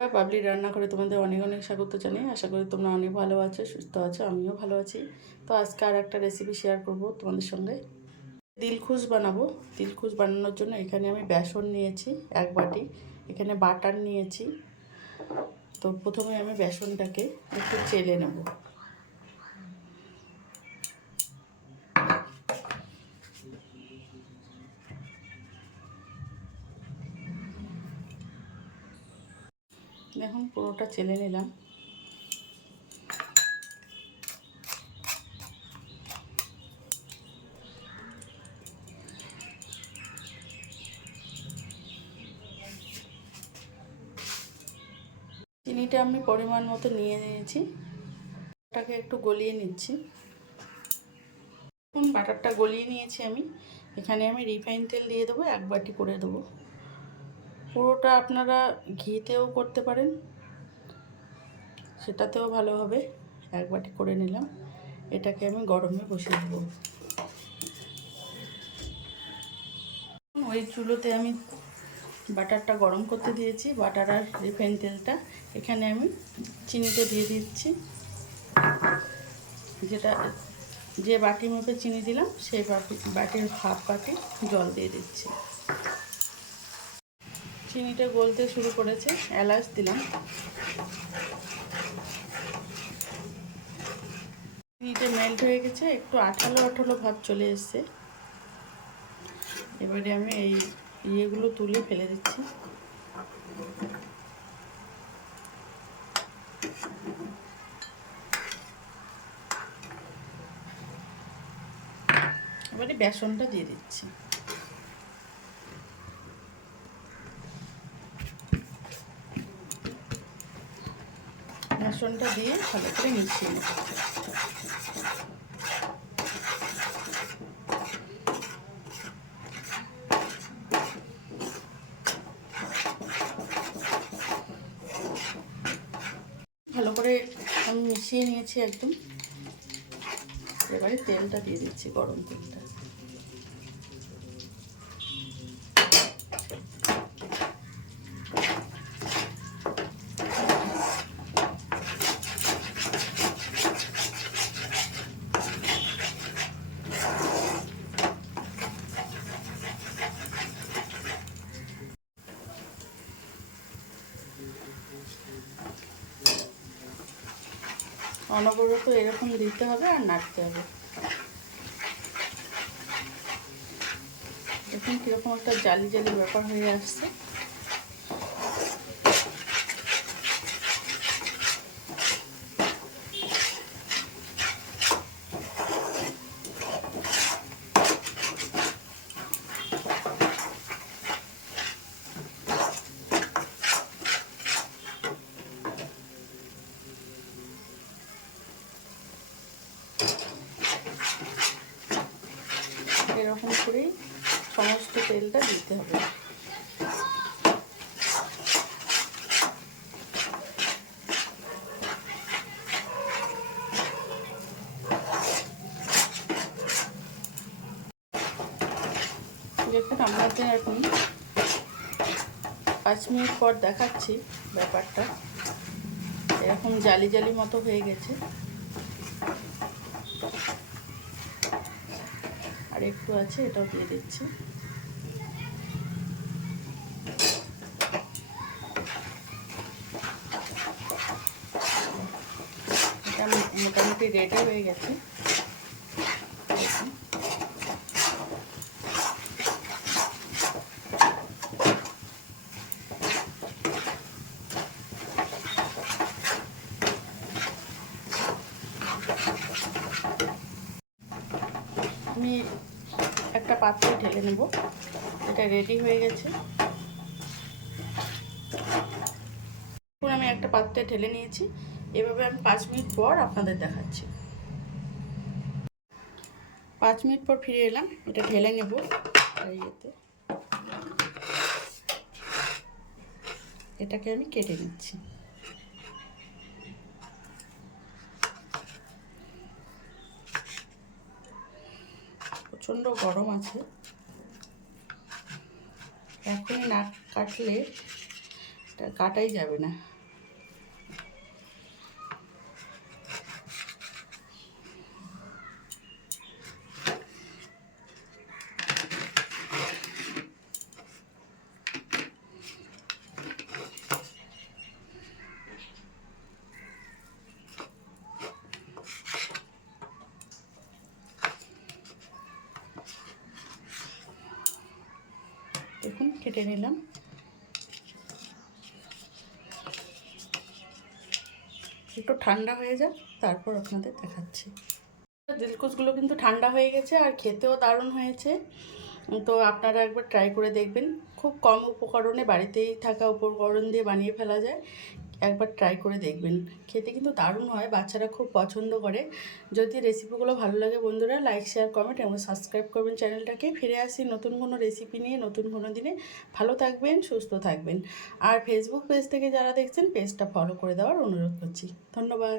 হ্যাঁ, বাবলি রান্না করে তোমাদের অনেক অনেক স্বাগত জানাই আশা করি তোমরা অনেক ভালো আছো সুস্থ আছো আমিও ভালো আছি। তো আজকে আর একটা রেসিপি শেয়ার করব তোমাদের সঙ্গে। দিলখুশ বানাবো। দিলখুশ বানানোর জন্য এখানে আমি বেসন নিয়েছি এক বাটি। এখানে বাটার নিয়েছি। তো প্রথমে আমি বেসনটাকে একটু চেলে নেব। দেখুন পুরোটা চেলে নিলাম। চিনিটা আমি পরিমাণ মতো নিয়ে নিয়েছি। ওটাকে একটু গলিয়ে নিচ্ছি। এখন বাটারটা গলিয়ে নিয়েছি আমি। এখানে আমি রিফাইন তেল দিয়ে দেবো, এক বাটি করে দেবো। পুরোটা আপনারা ঘিতেও করতে পারেন। সেটাতেও ভালো হবে। এক বাটি করে নিলাম। এটাকে আমি গরমে বসিয়ে দেবো। ওই চুলোতে আমি বাটারটা গরম করতে দিয়েছি। বাটার আর রিফাইন তেলটা। এখানে আমি চিনিটা দিয়ে দিচ্ছি। যেটা, যে বাটি মতো চিনি দিলাম, সেই বাটি, বাটির হাফ বাটি জল দিয়ে দিচ্ছি। চিনিটা গলতে শুরু করেছে, এলাচ দিলাম। চিনিটা মেল্ট হয়ে গেছে, একটু আঠালো আঠালো ভাব চলে এসছে। এবারে আমি এই ইয়েগুলো তুলে ফেলে দিচ্ছি। এবারে বেসনটা দিয়ে দিচ্ছি। বেসনটা দিয়ে ভালো করে মিশিয়ে নেব। ভালো করে আমি মিশিয়ে নিয়েছি একদম। এবারে তেলটা দিয়ে দিচ্ছি, গরম তেলটা। অনবরত এরকম দিতে হবে আর নাড়তে হবে। দেখুন কীরকম একটা জালি জালি ব্যাপার হয়ে আসছে। এরকম করেই সমস্ত তেলটা দিতে হবে। দেখুন, আপনাদের এখন পাঁচ মিনিট পর দেখাচ্ছি ব্যাপারটা। এরকম জালি জালি মতো হয়ে গেছে। আর একটু আছে এটাও দিয়ে দিচ্ছি। এটা মোটামুটি রেডি হয়ে গেছে। আমি পাত্রে ঢেলে নেব। এটা রেডি হয়ে গেছে। এখন আমি একটা পাত্রে ঢেলে নিয়েছি। এভাবে আমি পাঁচ মিনিট পর আপনাদের দেখাচ্ছি। পাঁচ মিনিট পর ফিরে এলাম। এটা ঢেলে নেব ইয়েতে। এটাকে আমি কেটে নিচ্ছি। প্রচণ্ড গরম আছে। এখনই না কাটলে কাটাই যাবে না। দেখুন, কেটে নিলাম। একটু ঠান্ডা হয়ে যাক, তারপর আপনাদের দেখাচ্ছি। দিলকুশগুলো কিন্তু ঠান্ডা হয়ে গেছে আর খেতেও দারুণ হয়েছে। তো আপনারা একবার ট্রাই করে দেখবেন। খুব কম উপকরণে বাড়িতেই থাকা উপকরণ দিয়ে বানিয়ে ফেলা যায়। একবার ট্রাই করে দেখবেন। খেতে কিন্তু দারুণ হয়, বাচ্চারা খুব পছন্দ করে। যদি রেসিপিগুলো ভালো লাগে বন্ধুরা লাইক শেয়ার কমেন্ট এবং সাবস্ক্রাইব করবেন চ্যানেলটাকে ফিরে আসি নতুন কোনো রেসিপি নিয়ে নতুন কোনো দিনে। ভালো থাকবেন, সুস্থ থাকবেন। আর ফেসবুক পেজ থেকে যারা দেখছেন পেজটা ফলো করে দেওয়ার অনুরোধ করছি। ধন্যবাদ।